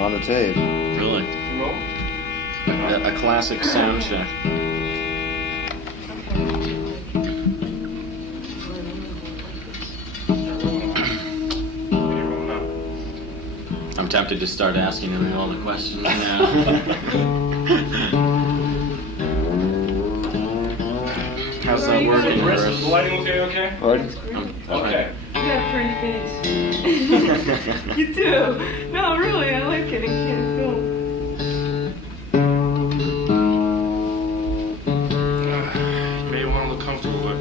on the tape. Really? A classic sound check. I'm tempted to start asking him all the questions now. How's that working, Chris? Chris? The lighting okay? Pardon? Okay. You got a pretty face. You do. No, really, I like it. I can't film. You may want to look comfortable, but...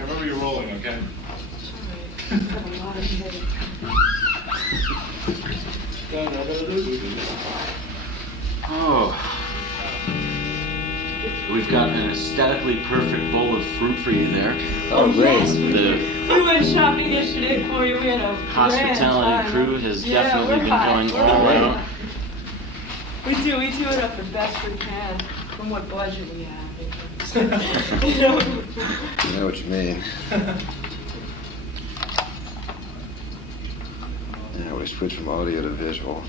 remember you're rolling, okay? Oh. We've got an aesthetically perfect bowl of fruit for you there. Oh, great. We went shopping yesterday for you. We had a Hospitality crew has definitely we're been hot. going We're all hot. out. We do it up the best we can from what budget we have. You know? I know what you mean. Yeah, we switched from audio to visual.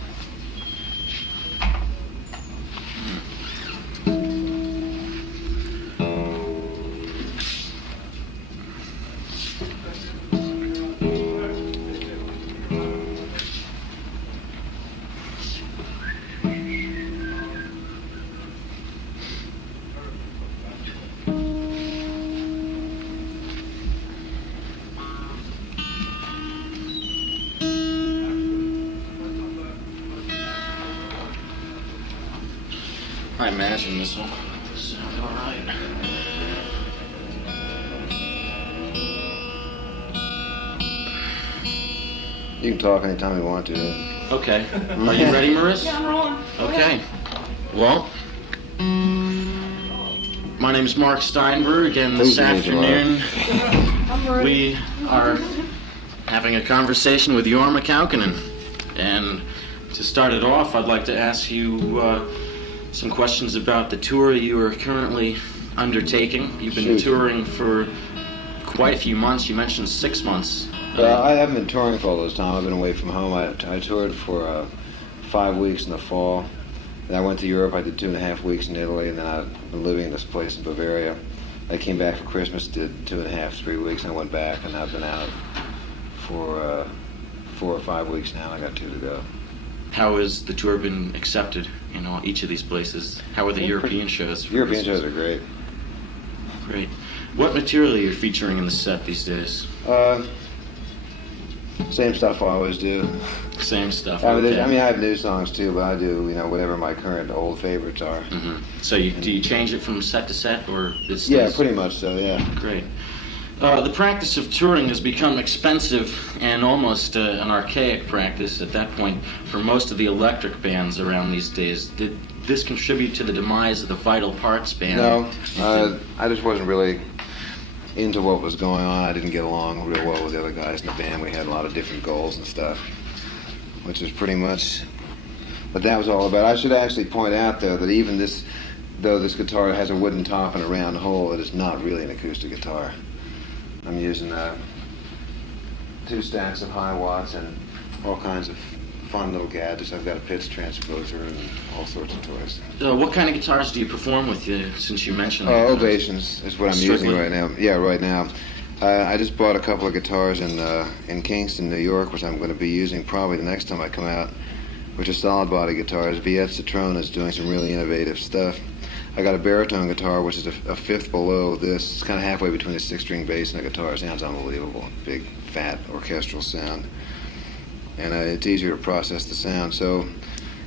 I imagine this will sound all right. You can talk anytime you want to. Okay. Are you ready, Maurice? Yeah, I'm rolling. Okay. Well, my name is Mark Steinberg, and this Pleased to meet you, afternoon I'm ready. we are having a conversation with Jorma Kaukonen. And to start it off, I'd like to ask you some questions about the tour you are currently undertaking. You've been Shoot. touring for quite a few months. You mentioned 6 months. I haven't been touring for all this time. I've been away from home. I toured for 5 weeks in the fall. Then I went to Europe. I did 2.5 weeks in Italy, and then I've been living in this place in Bavaria. I came back for Christmas, did 2.5, 3 weeks, and I went back, and I've been out for 4 or 5 weeks now. I got 2 to go. How has the tour been accepted in each of these places? How are the European shows? for European Christmas? shows are great. Great. What material are you featuring in the set these days? Same stuff I always do. Same stuff. I Okay. mean, I have new songs too, but I do, whatever my current old favorites are. Mm-hmm. So do you change it from set to set, or it's Yeah, pretty much so, yeah. Great. The practice of touring has become expensive and almost an archaic practice at that point for most of the electric bands around these days. Did this contribute to the demise of the Vital Parts band? No, I just wasn't really into what was going on. I didn't get along real well with the other guys in the band. We had a lot of different goals and stuff, which was pretty much what that was all about. I should actually point out, though, that even though this guitar has a wooden top and a round hole, it is not really an acoustic guitar. I'm using 2 stacks of high watts and all kinds of fun little gadgets. I've got a pitch transposer and all sorts of toys. What kind of guitars do you perform with, since you mentioned Ovations is what I'm Strictly? using right now. Yeah, right now. I just bought a couple of guitars in Kingston, New York, which I'm going to be using probably the next time I come out, which are solid body guitars. Viet Citron is doing some really innovative stuff. I got a baritone guitar, which is a fifth below this. It's kind of halfway between a 6-string bass and a guitar. It sounds unbelievable. Big, fat, orchestral sound. And it's easier to process the sound. So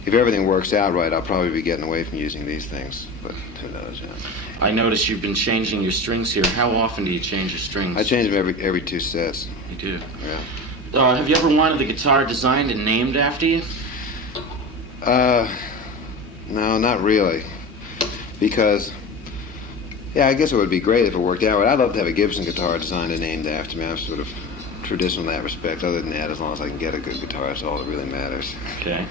if everything works out right, I'll probably be getting away from using these things. But who knows, yeah. I noticed you've been changing your strings here. How often do you change your strings? I change them every 2 sets. You do? Yeah. Have you ever wanted the guitar designed and named after you? No, not really. Because Yeah, I guess it would be great if it worked out. But I'd love to have a Gibson guitar designed and named after me. I'm sort of traditional in that respect. Other than that, as long as I can get a good guitar, that's all that really matters. Okay.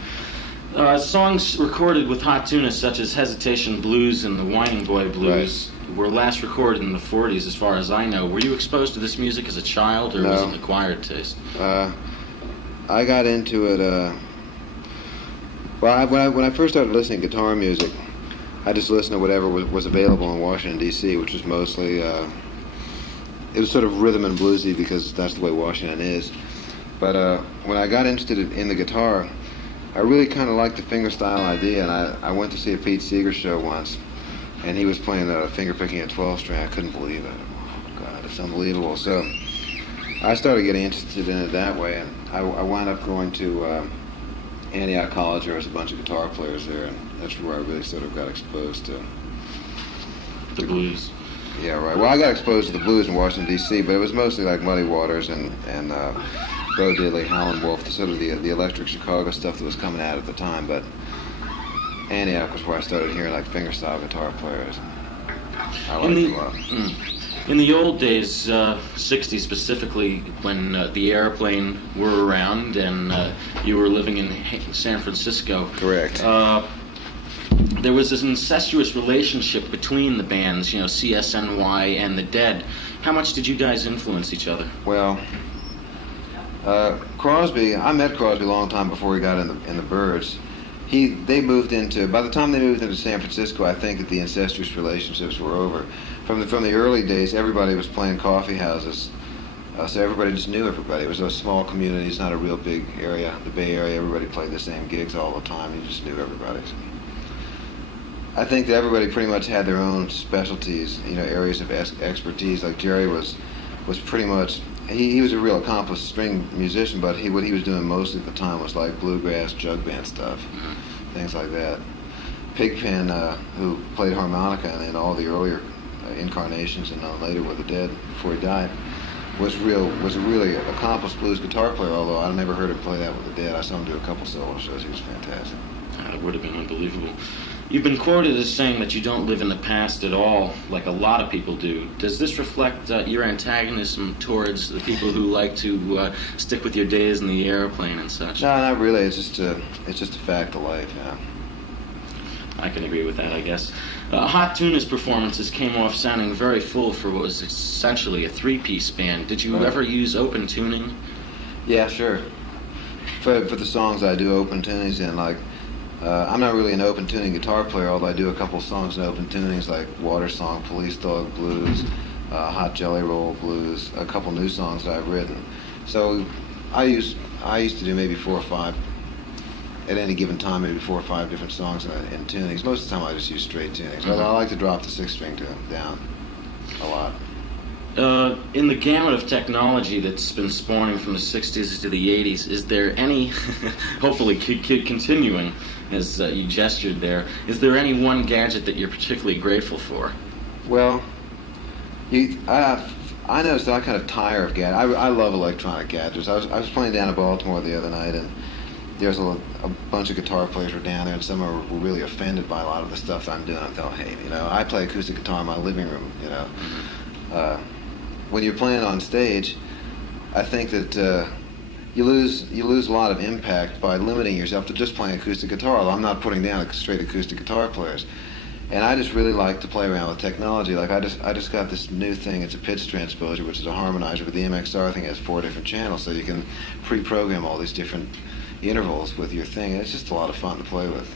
Songs recorded with Hot Tuna, such as Hesitation Blues and the Whining Boy Blues, were last recorded in the 40s, as far as I know. Were you exposed to this music as a child, or was it an acquired taste? I got into it, when I first started listening to guitar music, I just listened to whatever was available in Washington, D.C., which was mostly, it was sort of rhythm and bluesy because that's the way Washington is. But when I got interested in the guitar, I really kind of liked the fingerstyle idea, and I went to see a Pete Seeger show once, and he was playing the finger-picking at 12-string. I couldn't believe it. Oh, God, it's unbelievable. So I started getting interested in it that way, and I wound up going to Antioch College. There was a bunch of guitar players there, and that's where I really sort of got exposed to the blues. Yeah, right. Well, I got exposed to the blues in Washington, D.C., but it was mostly like Muddy Waters and Bo Diddley, Howlin' Wolf, sort of the electric Chicago stuff that was coming out at the time. But Antioch was where I started hearing like fingerstyle guitar players. I liked it a lot. In the old days, 60s specifically, when the airplane were around and you were living in San Francisco. Correct. There was this incestuous relationship between the bands, CSNY and the Dead. How much did you guys influence each other? Well, Crosby, I met Crosby a long time before he got in the Byrds. They moved into, by the time they moved into San Francisco, I think that the incestuous relationships were over. From the early days, everybody was playing coffee houses, so everybody just knew everybody. It was a small community, it's not a real big area. The Bay Area, everybody played the same gigs all the time, you just knew everybody. I think that everybody pretty much had their own specialties, areas of expertise. Like Jerry was pretty much, he was a real accomplished string musician, but what he was doing mostly at the time was like bluegrass, jug band stuff, things like that. Pigpen, who played harmonica in all the earlier incarnations and later with the Dead before he died, was a really accomplished blues guitar player, although I never heard him play that with the Dead. I saw him do a couple solo shows. He was fantastic. It would have been unbelievable. You've been quoted as saying that you don't live in the past at all, like a lot of people do. Does this reflect your antagonism towards the people who like to stick with your days in the airplane and such? No, not really. It's just a fact of life, yeah. I can agree with that, I guess. Hot Tuna's performances came off sounding very full for what was essentially a three-piece band. Did you ever use open tuning? Yeah, sure. For the songs I do open tunings in, like, I'm not really an open tuning guitar player, although I do a couple songs in open tunings, like Water Song, Police Dog Blues, Hot Jelly Roll Blues, a couple new songs that I've written. So I used to do maybe 4 or 5 at any given time, maybe 4 or 5 different songs in tunings. Most of the time I just use straight tunings. But I like to drop the 6-string down a lot. In the gamut of technology that's been spawning from the 60s to the 80s, is there any, hopefully continuing as you gestured there, is there any one gadget that you're particularly grateful for? Well, I noticed that I kind of tire of gadgets. I love electronic gadgets. I was playing down in Baltimore the other night, and there's a bunch of guitar players were down there, and some were really offended by a lot of the stuff I'm doing. I thought, hey, I play acoustic guitar in my living room, When you're playing on stage, I think that you lose a lot of impact by limiting yourself to just playing acoustic guitar. Although I'm not putting down straight acoustic guitar players, and I just really like to play around with technology. Like I just got this new thing. It's a pitch transposer, which is a harmonizer. But the MXR thing has 4 different channels, so you can pre-program all these different intervals with your thing. And it's just a lot of fun to play with.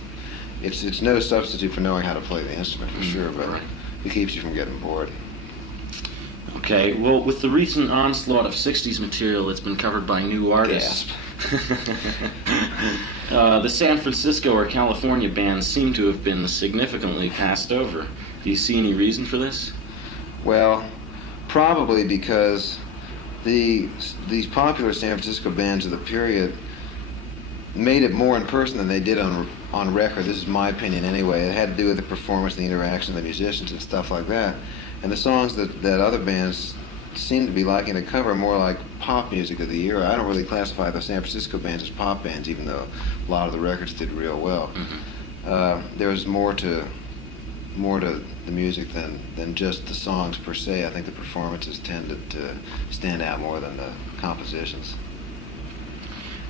It's no substitute for knowing how to play the instrument for sure, but it keeps you from getting bored. Okay, well, with the recent onslaught of 60s material that's been covered by new artists, the San Francisco or California bands seem to have been significantly passed over. Do you see any reason for this? Well, probably because these popular San Francisco bands of the period made it more in person than they did on record. This is my opinion anyway. It had to do with the performance, the interaction of the musicians and stuff like that. And the songs that other bands seem to be liking to cover are more like pop music of the era. I don't really classify the San Francisco bands as pop bands, even though a lot of the records did real well. There was more to more to the music than just the songs per se. I think the performances tended to stand out more than the compositions.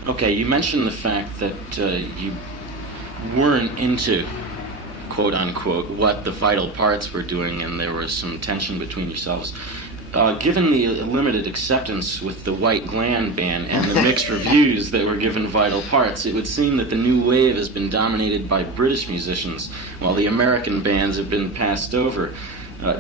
Okay, you mentioned the fact that you weren't into, quote unquote, what the Vital Parts were doing, and there was some tension between yourselves. Given the limited acceptance with the White Gland Band and the mixed reviews that were given Vital Parts, it would seem that the new wave has been dominated by British musicians, while the American bands have been passed over.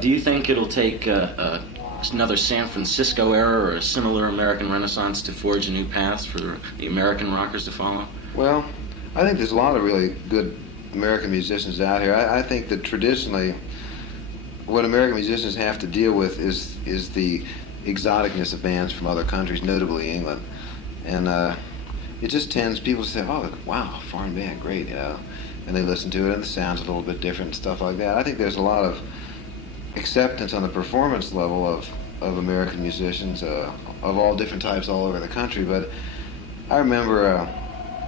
Do you think it'll take another San Francisco era or a similar American Renaissance to forge a new path for the American rockers to follow? Well, I think there's a lot of really good American musicians out here. I think that traditionally, what American musicians have to deal with is the exoticness of bands from other countries, notably England. And it just tends, people to say, oh, wow, foreign band, great, you know. And they listen to it, and the sound's a little bit different and stuff like that. I think there's a lot of acceptance on the performance level of American musicians of all different types all over the country. But I remember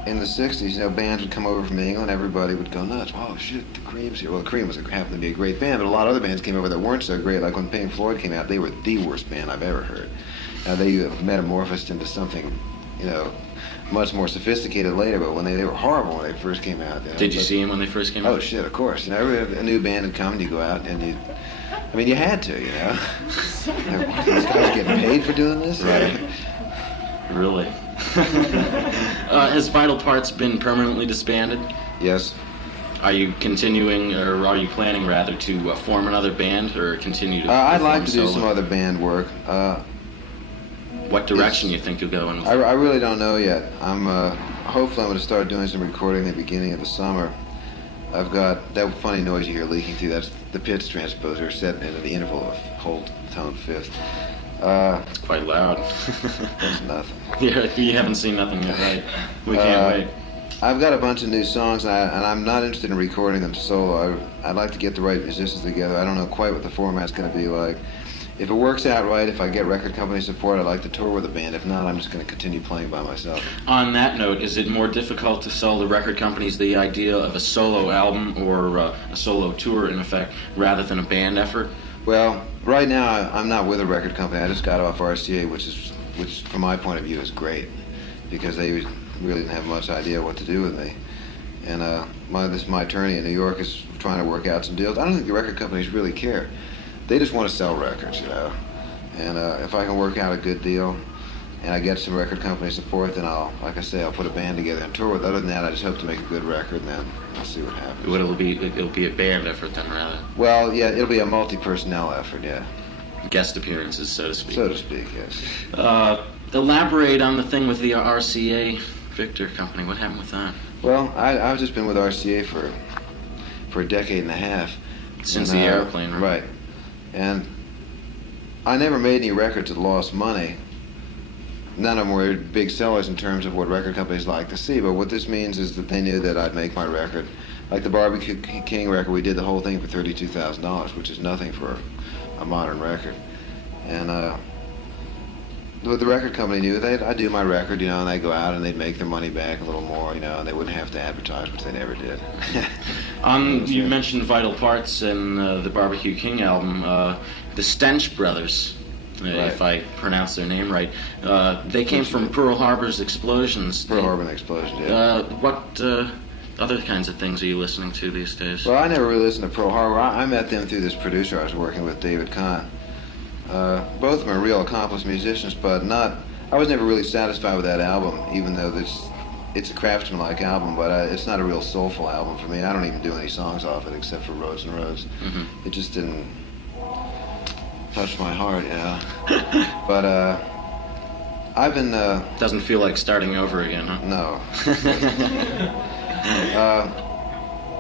in the 60s, you know, bands would come over from England, everybody would go nuts. Oh, shit, the Cream's here. Well, the Cream happened to be a great band, but a lot of other bands came over that weren't so great. Like when Pink Floyd came out, they were the worst band I've ever heard. They metamorphosed into something, you know, much more sophisticated later, but when they were horrible when they first came out. You know? Did you see them when they first came out? Oh, shit, of course. You know, a new band had come, and you go out, and you had to, you know. These guys getting paid for doing this? Really? Has Vital Parts been permanently disbanded? Yes. Are you continuing, or are you planning rather, to form another band, or continue to I'd like to solo? do some other band work. What direction you think you'll go in? I really don't know yet. Hopefully I'm going to start doing some recording at the beginning of the summer. I've got that funny noise you hear leaking through. That's the pitch transposer set into the interval of whole tone fifth. It's quite loud. That's nothing. Yeah, you haven't seen nothing yet, right? We can't wait. I've got a bunch of new songs, and I'm not interested in recording them solo. I'd like to get the right musicians together. I don't know quite what the format's going to be like. If it works out right, if I get record company support, I'd like to tour with a band. If not, I'm just going to continue playing by myself. On that note, is it more difficult to sell the record companies the idea of a solo album or a solo tour, in effect, rather than a band effort? Well, right now I'm not with a record company. I just got off RCA, which from my point of view is great, because they really didn't have much idea what to do with me. And my attorney in New York is trying to work out some deals. I don't think the record companies really care. They just want to sell records, you know. And if I can work out a good deal and I get some record company support, then like I say, I'll put a band together and tour with. Other than that, I just hope to make a good record, and then I'll see what happens. It'll be a band effort then, rather. Well, yeah, it'll be a multi-personnel effort, yeah. Guest appearances, so to speak. So to speak, yes. Elaborate on the thing with the RCA Victor company. What happened with that? Well, I've just been with RCA for a decade and a half. Since the airplane, right? Right. And I never made any records that lost money. None of them were big sellers in terms of what record companies like to see, but what this means is that they knew that I'd make my record. Like the Barbecue King record, we did the whole thing for $32,000, which is nothing for a modern record. And what the record company knew, I'd do my record, you know, and they'd go out and they'd make their money back a little more, you know, and they wouldn't have to advertise, which they never did. You mentioned Vital Parts and the Barbecue King album. The Stench Brothers, Right. if I pronounce their name right, they came from Pearl Harbor's Explosions. Pearl Harbor and Explosions, yeah. What other kinds of things are you listening to these days? Well, I never really listened to Pearl Harbor. I met them through this producer I was working with, David Kahn. Both of them are real accomplished musicians, but I was never really satisfied with that album, even though it's a craftsman-like album, but it's not a real soulful album for me. I don't even do any songs off it except for Roads and Roads. Mm-hmm. It just didn't touch my heart, you know. But I've been... Doesn't feel like starting over again, huh? No.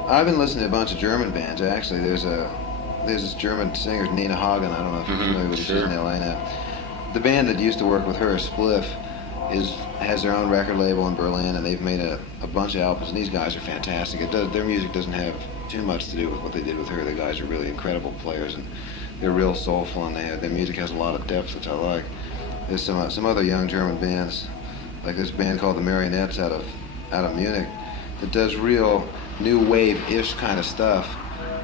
I've been listening to a bunch of German bands, actually. There's this German singer, Nina Hagen. I don't know if you're familiar with her. She's in LA now. The band that used to work with her, Spliff, has their own record label in Berlin, and they've made a bunch of albums, and these guys are fantastic. Their music doesn't have too much to do with what they did with her. The guys are really incredible players, and they're real soulful, and their music has a lot of depth, which I like. There's some other young German bands, like this band called the Marionettes out of Munich, that does real new wave-ish kind of stuff.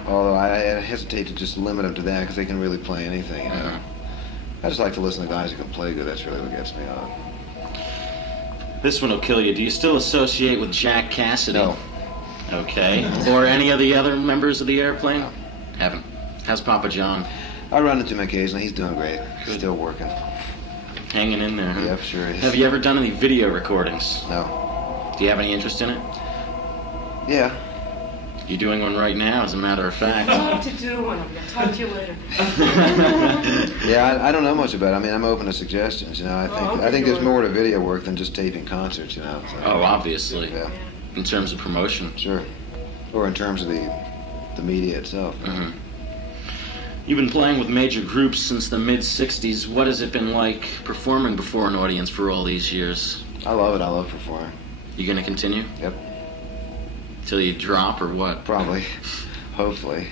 Although I hesitate to just limit them to that because they can really play anything, you know. Mm-hmm. I just like to listen to guys who can play good. That's really what gets me on. This one will kill you. Do you still associate with Jack Casadel? No. Okay. Or any of the other members of the Airplane? No. Haven't. How's Papa John? I run into him occasionally. He's doing great. Good. Still working. Hanging in there, huh? Yep, sure is. Have you ever done any video recordings? No. Do you have any interest in it? Yeah. You're doing one right now, as a matter of fact. I'd love to do one. I'll talk to you later. Yeah, I don't know much about it. I mean, I'm open to suggestions, you know. I think there's more to video work than just taping concerts, you know. So, Oh, obviously. yeah, In terms of promotion. sure. Or in terms of the media itself. Hmm. You've been playing with major groups since the mid-'60s. What has it been like performing before an audience for all these years? I love it. I love performing. You gonna continue? Yep, Till you drop, or what? probably. Hopefully.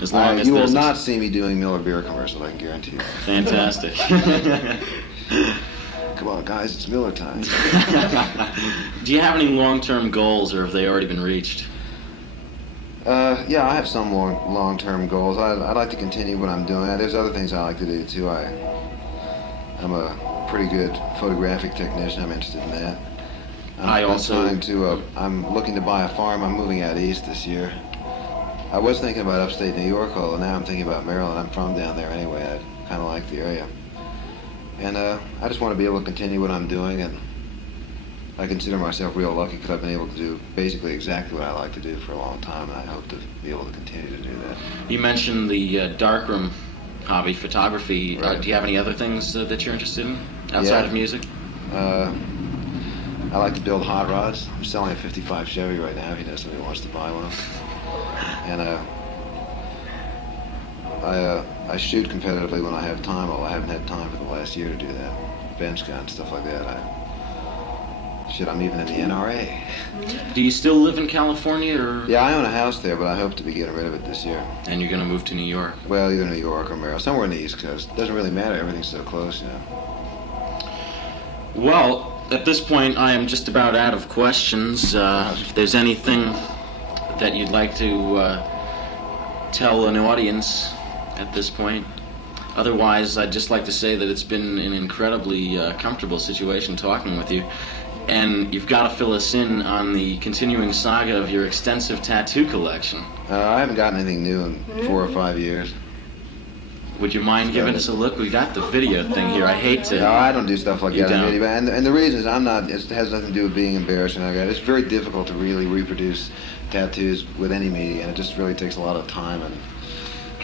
As long as You will there's not see me doing Miller Beer commercials, I can guarantee you. Fantastic. Come on, guys, it's Miller time. Do you have any long-term goals, or have they already been reached? Yeah, I have some long-term goals. I'd like to continue what I'm doing. There's other things I like to do, too. I'm a pretty good photographic technician. I'm interested in that. I'm looking to buy a farm. I'm moving out east this year. I was thinking about upstate New York, although now I'm thinking about Maryland. I'm from down there anyway. I kind of like the area. And I just want to be able to continue what I'm doing, and I consider myself real lucky because I've been able to do basically exactly what I like to do for a long time, and I hope to be able to continue to do that. You mentioned the darkroom hobby, photography. Right. Do you have any other things that you're interested in outside Yeah. of music? I like to build hot rods. I'm selling a 55 Chevy right now if you know somebody wants to buy one. And I shoot competitively when I have time, although I haven't had time for the last year to do that. Bench gun, stuff like that. I'm even in the NRA. Do you still live in California, or? Yeah, I own a house there, but I hope to be getting rid of it this year. And you're going to move to New York? Well, either New York or Maryland, somewhere in the East Coast. Doesn't really matter, everything's so close, you know. Well, at this point, I am just about out of questions. If there's anything that you'd like to tell an audience at this point. Otherwise, I'd just like to say that it's been an incredibly comfortable situation talking with you. And you've got to fill us in on the continuing saga of your extensive tattoo collection. I haven't gotten anything new in 4 or 5 years. Would you mind giving us a look? We got the video thing here. I hate to... No, I don't do stuff like You that on don't? video. And the reason is it has nothing to do with being embarrassing. It's very difficult to really reproduce tattoos with any media, and it just really takes a lot of time and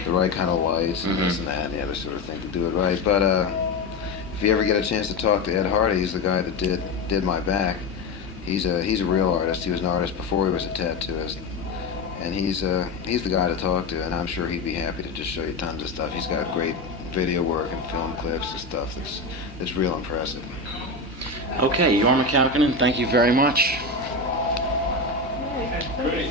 the right kind of lights and this and that and the other sort of thing to do it right. But if you ever get a chance to talk to Ed Hardy, he's the guy that did my back. He's a real artist. He was an artist before he was a tattooist. And he's the guy to talk to, and I'm sure he'd be happy to just show you tons of stuff. He's got great video work and film clips and stuff that's real impressive. Okay, Jorma Kaukonen, thank you very much. Great.